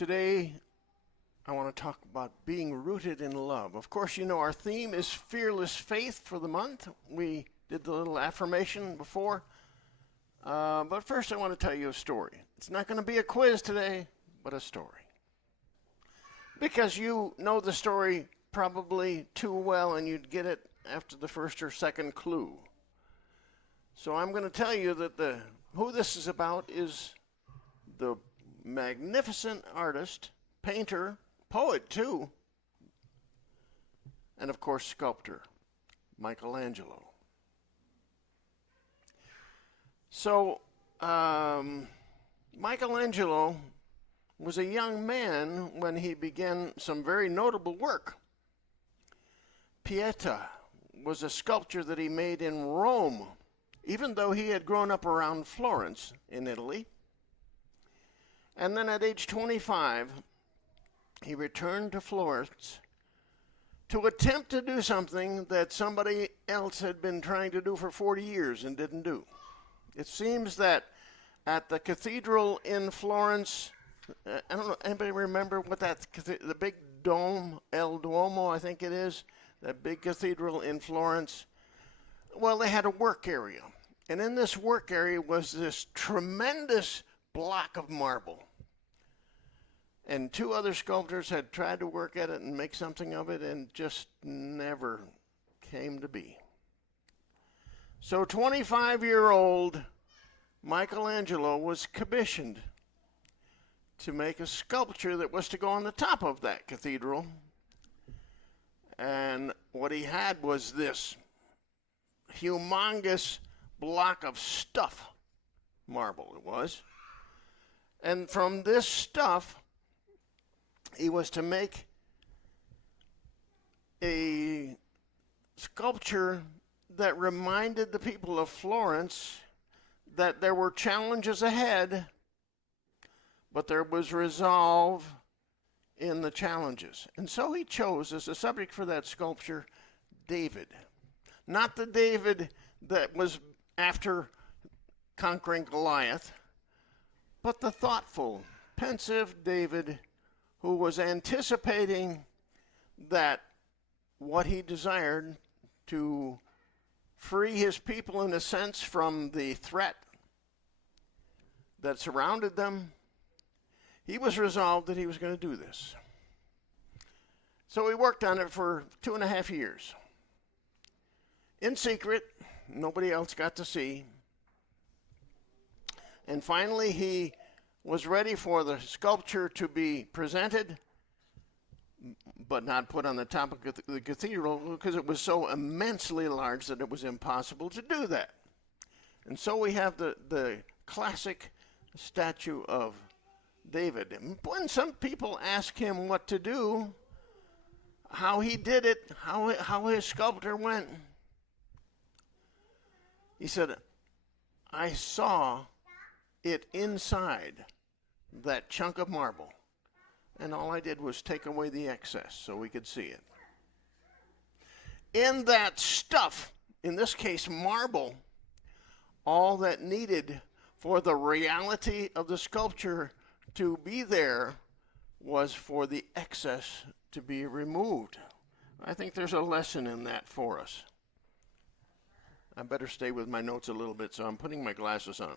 Today, I want to talk about being rooted in love. Of course, you know our theme is fearless faith for the month. We did the little affirmation before. But first, I want to tell you a story. It's not going to be a quiz today, but a story. Because you know the story probably too well, and you'd get it after the first or second clue. So I'm going to tell you that who this is about is the magnificent artist, painter, poet too, and of course sculptor, Michelangelo. So Michelangelo was a young man when he began some very notable work. Pieta was a sculpture that he made in Rome, even though he had grown up around Florence in Italy. And then at age 25, he returned to Florence to attempt to do something that somebody else had been trying to do for 40 years and didn't do. It seems that at the cathedral in Florence, I don't know, anybody remember what the big dome, El Duomo, I think it is, that big cathedral in Florence? Well, they had a work area. And in this work area was this tremendous block of marble. And two other sculptors had tried to work at it and make something of it and just never came to be. So 25-year-old Michelangelo was commissioned to make a sculpture that was to go on the top of that cathedral. And what he had was this humongous block of stuff, marble it was. And from this stuff, he was to make a sculpture that reminded the people of Florence that there were challenges ahead, but there was resolve in the challenges. And so he chose as a subject for that sculpture David. Not the David that was after conquering Goliath, but the thoughtful, pensive David who was anticipating that what he desired to free his people, in a sense, from the threat that surrounded them, he was resolved that he was going to do this. So he worked on it for 2.5 years. In secret, nobody else got to see. And finally, he was ready for the sculpture to be presented, but not put on the top of the cathedral because it was so immensely large that it was impossible to do that. And so we have the classic statue of David. And when some people ask him what to do, how he did it, how his sculptor went, he said, I saw it inside that chunk of marble, and all I did was take away the excess so we could see it. In that stuff, in this case marble, all that needed for the reality of the sculpture to be there was for the excess to be removed. I think there's a lesson in that for us. I better stay with my notes a little bit, so I'm putting my glasses on.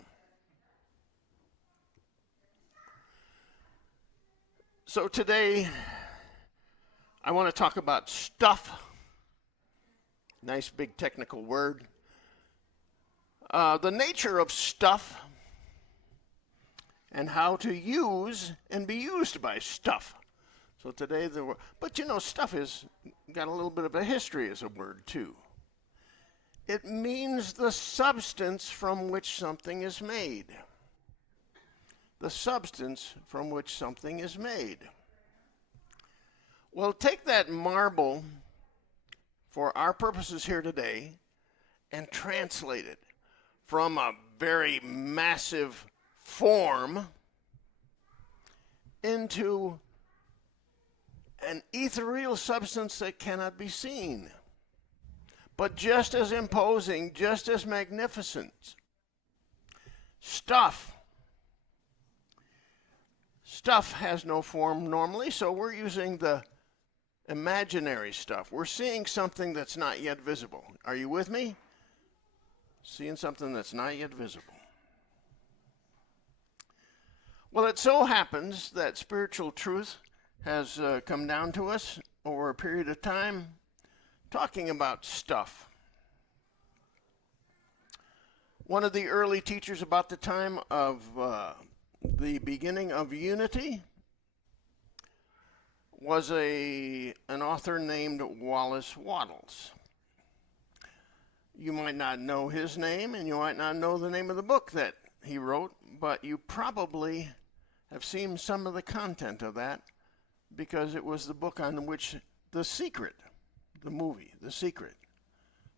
So today, I want to talk about stuff. Nice big technical word. The nature of stuff and how to use and be used by stuff. So today, but you know, stuff has got a little bit of a history as a word too. It means the substance from which something is made. The substance from which something is made. Well, take that marble for our purposes here today and translate it from a very massive form into an ethereal substance that cannot be seen, but just as imposing, just as magnificent. Stuff. Stuff has no form normally, so we're using the imaginary stuff. We're seeing something that's not yet visible. Are you with me? Seeing something that's not yet visible. Well, it so happens that spiritual truth has come down to us over a period of time talking about stuff. One of the early teachers about the time of the beginning of unity was an author named Wallace Wattles. You might not know his name, and you might not know the name of the book that he wrote, but you probably have seen some of the content of that because it was the book on which The Secret, the movie, The Secret,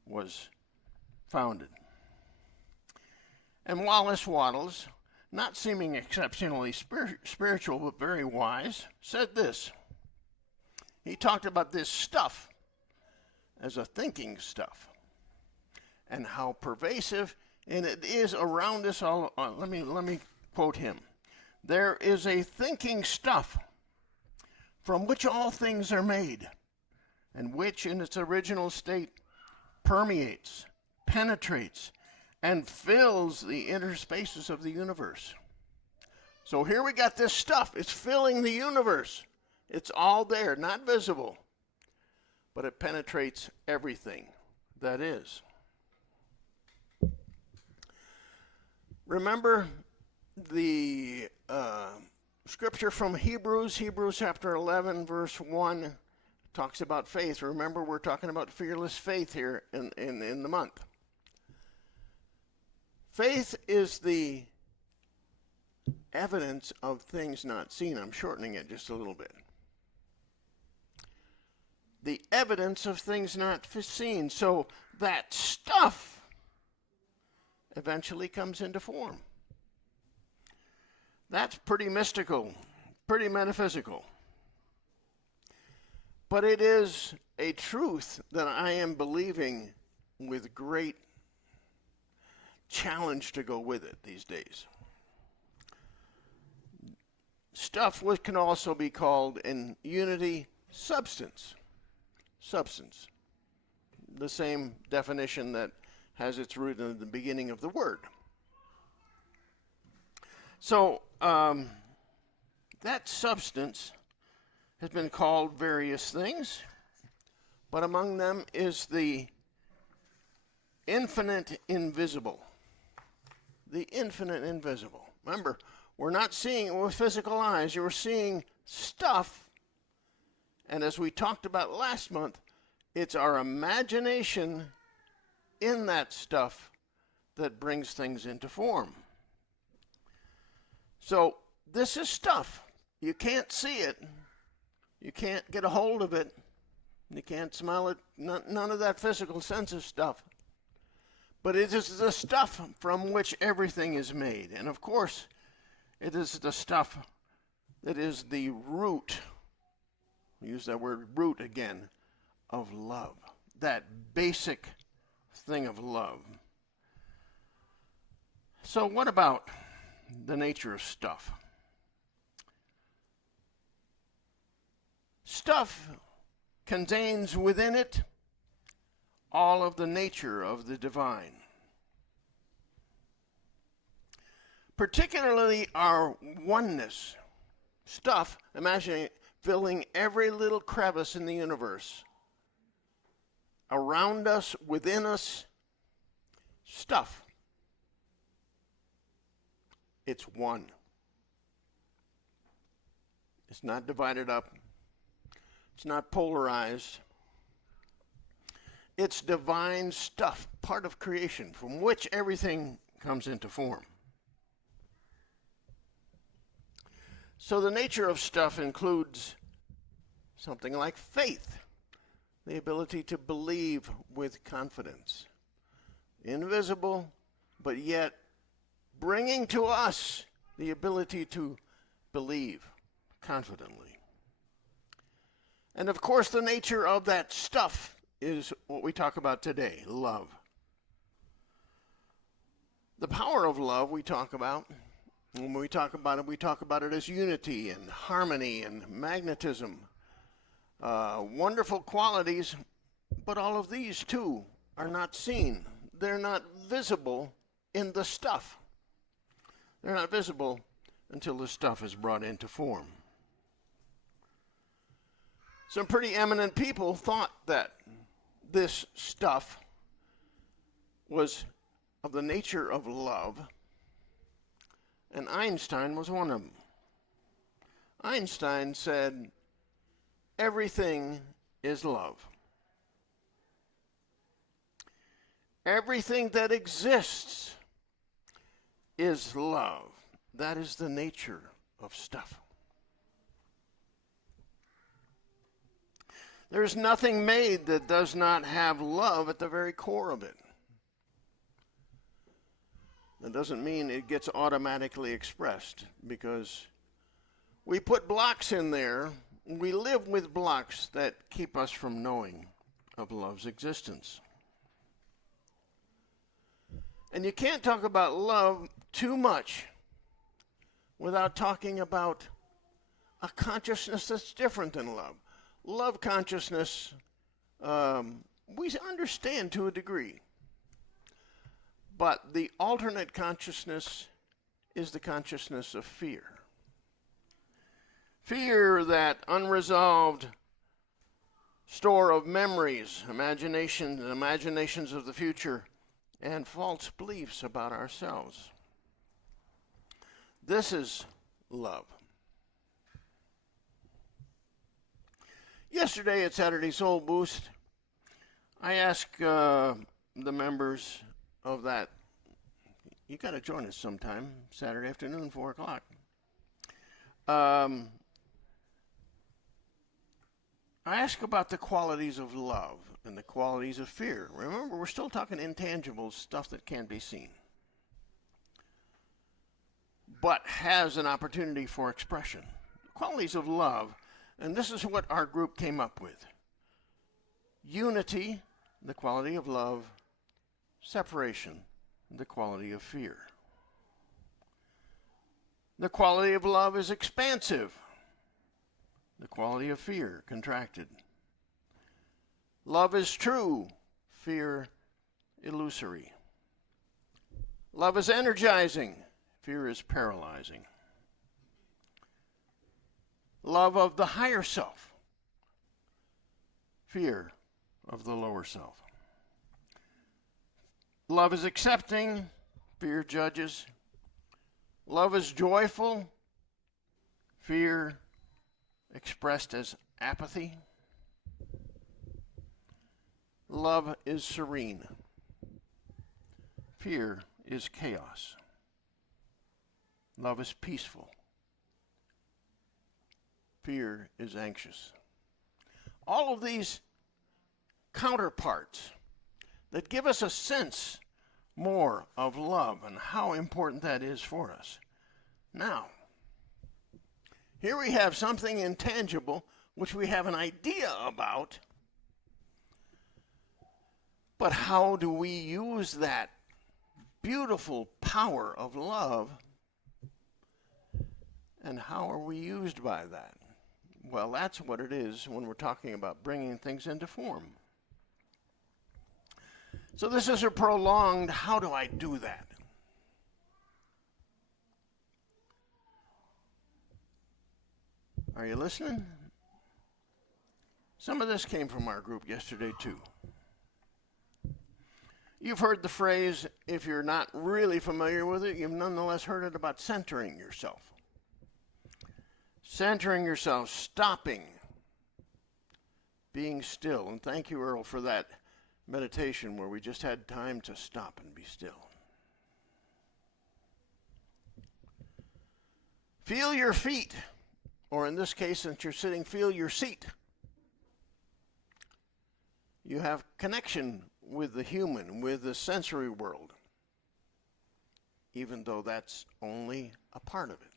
was founded. And Wallace Wattles, not seeming exceptionally spiritual but very wise, said this. He talked about this stuff as a thinking stuff and how pervasive and it is around us all. Let me quote him. There is a thinking stuff from which all things are made, and which in its original state permeates, penetrates, and fills the inner spaces of the universe. So here we got this stuff. It's filling the universe. It's all there, not visible, but it penetrates everything that is. Remember the scripture from Hebrews chapter 11, verse 1, talks about faith. Remember, we're talking about fearless faith here in the month. Faith is the evidence of things not seen. I'm shortening it just a little bit. The evidence of things not seen. So that stuff eventually comes into form. That's pretty mystical, pretty metaphysical. But it is a truth that I am believing with great challenge to go with it these days. Stuff which can also be called in unity substance. Substance. The same definition that has its root in the beginning of the word. So, that substance has been called various things, but among them is the infinite invisible. The infinite invisible. Remember, we're not seeing it with physical eyes. You're seeing stuff, and as we talked about last month, it's our imagination in that stuff that brings things into form. So this is stuff. You can't see it. You can't get a hold of it. You can't smell it. None of that physical senses stuff. But it is the stuff from which everything is made. And of course, it is the stuff that is the root. We use that word root again, of love. That basic thing of love. So what about the nature of stuff? Stuff contains within it all of the nature of the divine. Particularly our oneness. Stuff, imagine filling every little crevice in the universe. Around us, within us, stuff. It's one. It's not divided up. It's not polarized. It's divine stuff, part of creation, from which everything comes into form. So the nature of stuff includes something like faith, the ability to believe with confidence. Invisible, but yet bringing to us the ability to believe confidently. And of course, the nature of that stuff is what we talk about today, love. The power of love we talk about When we talk about it as unity and harmony and magnetism. Wonderful qualities, but all of these too are not seen. They're not visible in the stuff. They're not visible until the stuff is brought into form. Some pretty eminent people thought that this stuff was of the nature of love, and Einstein was one of them. Einstein said, everything is love. Everything that exists is love. That is the nature of stuff. There's nothing made that does not have love at the very core of it. That doesn't mean it gets automatically expressed, because we put blocks in there. We live with blocks that keep us from knowing of love's existence. And you can't talk about love too much without talking about a consciousness that's different than love. Love consciousness, we understand to a degree. But the alternate consciousness is the consciousness of fear. Fear, that unresolved store of memories, imaginations of the future, and false beliefs about ourselves. This is love. Yesterday at Saturday Soul Boost, I asked the members of that, you got to join us sometime, Saturday afternoon, 4 o'clock. I asked about the qualities of love and the qualities of fear. Remember, we're still talking intangible stuff that can't be seen, but has an opportunity for expression. Qualities of love, and this is what our group came up with. Unity, the quality of love. Separation, the quality of fear. The quality of love is expansive. The quality of fear, contracted. Love is true. Fear, illusory. Love is energizing. Fear is paralyzing. Love of the higher self. Fear of the lower self. Love is accepting. Fear judges. Love is joyful. Fear expressed as apathy. Love is serene. Fear is chaos. Love is peaceful. Fear is anxious. All of these counterparts that give us a sense more of love and how important that is for us. Now, here we have something intangible which we have an idea about, but how do we use that beautiful power of love, and how are we used by that? Well, that's what it is when we're talking about bringing things into form. So this is a prolonged, how do I do that? Are you listening? Some of this came from our group yesterday too. You've heard the phrase, if you're not really familiar with it, you've nonetheless heard it about centering yourself. Centering yourself, stopping, being still. And thank you, Earl, for that meditation where we just had time to stop and be still. Feel your feet, or in this case, since you're sitting, feel your seat. You have connection with the human, with the sensory world, even though that's only a part of it.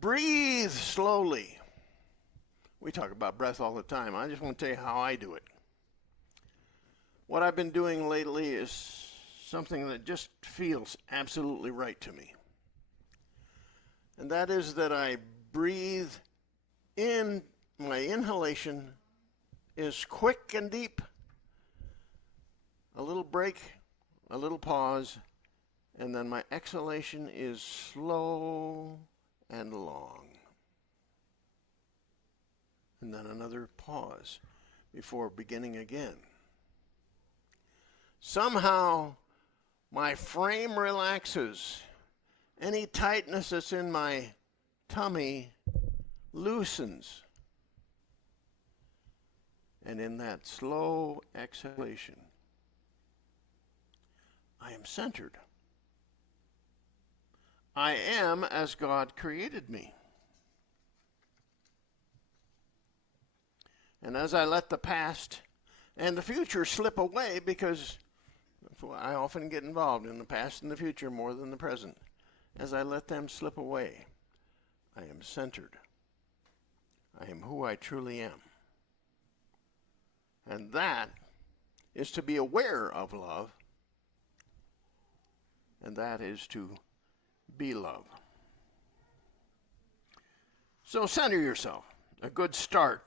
Breathe slowly. We talk about breath all the time. I just want to tell you how I do it. What I've been doing lately is something that just feels absolutely right to me. And that is that I breathe in, my inhalation is quick and deep, a little break, a little pause, and then my exhalation is slow and long. And then another pause before beginning again. Somehow my frame relaxes. Any tightness that's in my tummy loosens. And in that slow exhalation, I am centered. I am as God created me. And as I let the past and the future slip away, because I often get involved in the past and the future more than the present, as I let them slip away, I am centered. I am who I truly am. And that is to be aware of love, and that is to be love. So center yourself. A good start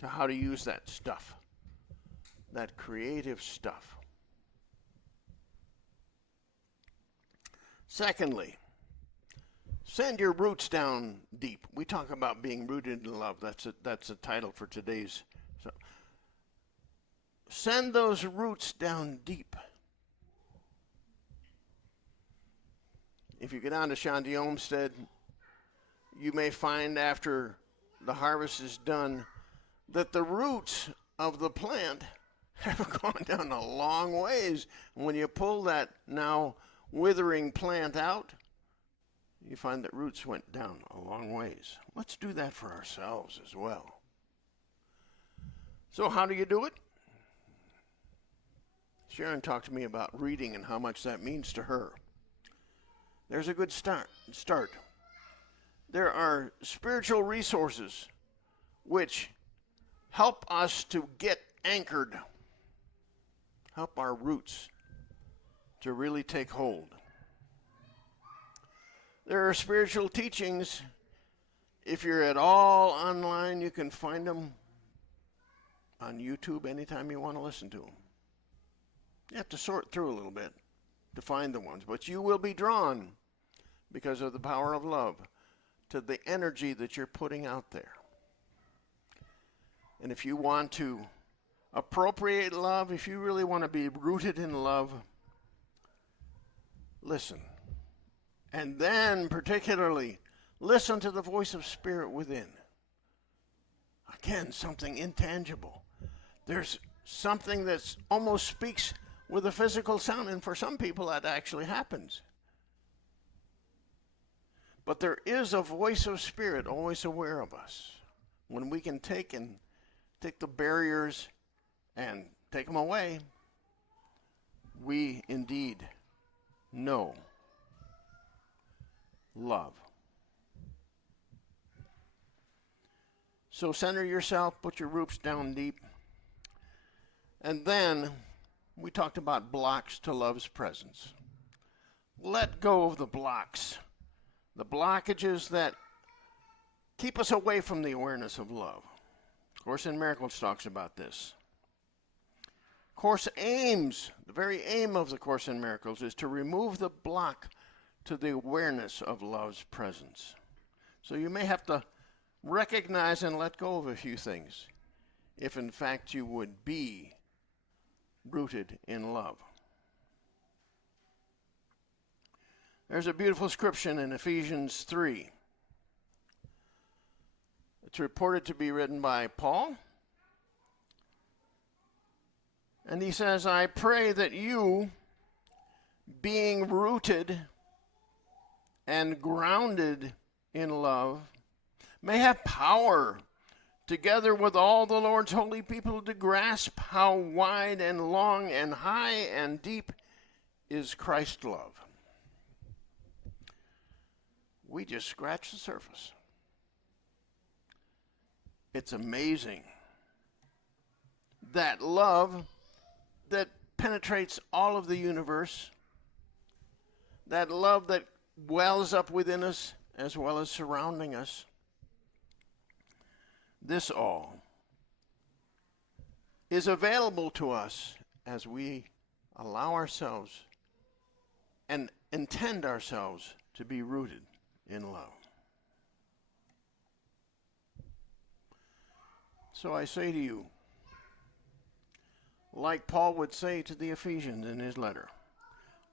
to how to use that stuff, that creative stuff. Secondly, send your roots down deep. We talk about being rooted in love. That's a title for today's. So, send those roots down deep. If you get down to Shanti Olmsted, you may find after the harvest is done that the roots of the plant have gone down a long ways. When you pull that now withering plant out, you find that roots went down a long ways. Let's do that for ourselves as well. So how do you do it? Sharon talked to me about reading and how much that means to her. There's a good start. There are spiritual resources which help us to get anchored, help our roots to really take hold. There are spiritual teachings. If you're at all online, you can find them on YouTube anytime you want to listen to them. You have to sort through a little bit to find the ones, but you will be drawn because of the power of love to the energy that you're putting out there. And if you want to appropriate love, if you really want to be rooted in love, listen. And then particularly, listen to the voice of Spirit within. Again, something intangible. There's something that almost speaks with a physical sound, and for some people that actually happens. But there is a voice of Spirit always aware of us. When we can take the barriers and take them away, we indeed know love. So center yourself, put your roots down deep. And then we talked about blocks to love's presence. Let go of the blocks, the blockages that keep us away from the awareness of love. Course in Miracles talks about this. Course aims, the very aim of the Course in Miracles is to remove the block to the awareness of love's presence. So you may have to recognize and let go of a few things if in fact you would be rooted in love. There's a beautiful scripture in Ephesians 3. It's reported to be written by Paul. And he says, I pray that you, being rooted and grounded in love, may have power, together with all the Lord's holy people, to grasp how wide and long and high and deep is Christ's love. We just scratched the surface. It's amazing. That love that penetrates all of the universe, that love that wells up within us as well as surrounding us. This all is available to us as we allow ourselves and intend ourselves to be rooted in love. So I say to you, like Paul would say to the Ephesians in his letter,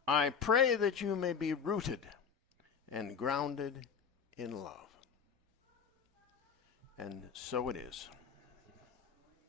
I pray that you may be rooted and grounded in love. And so it is.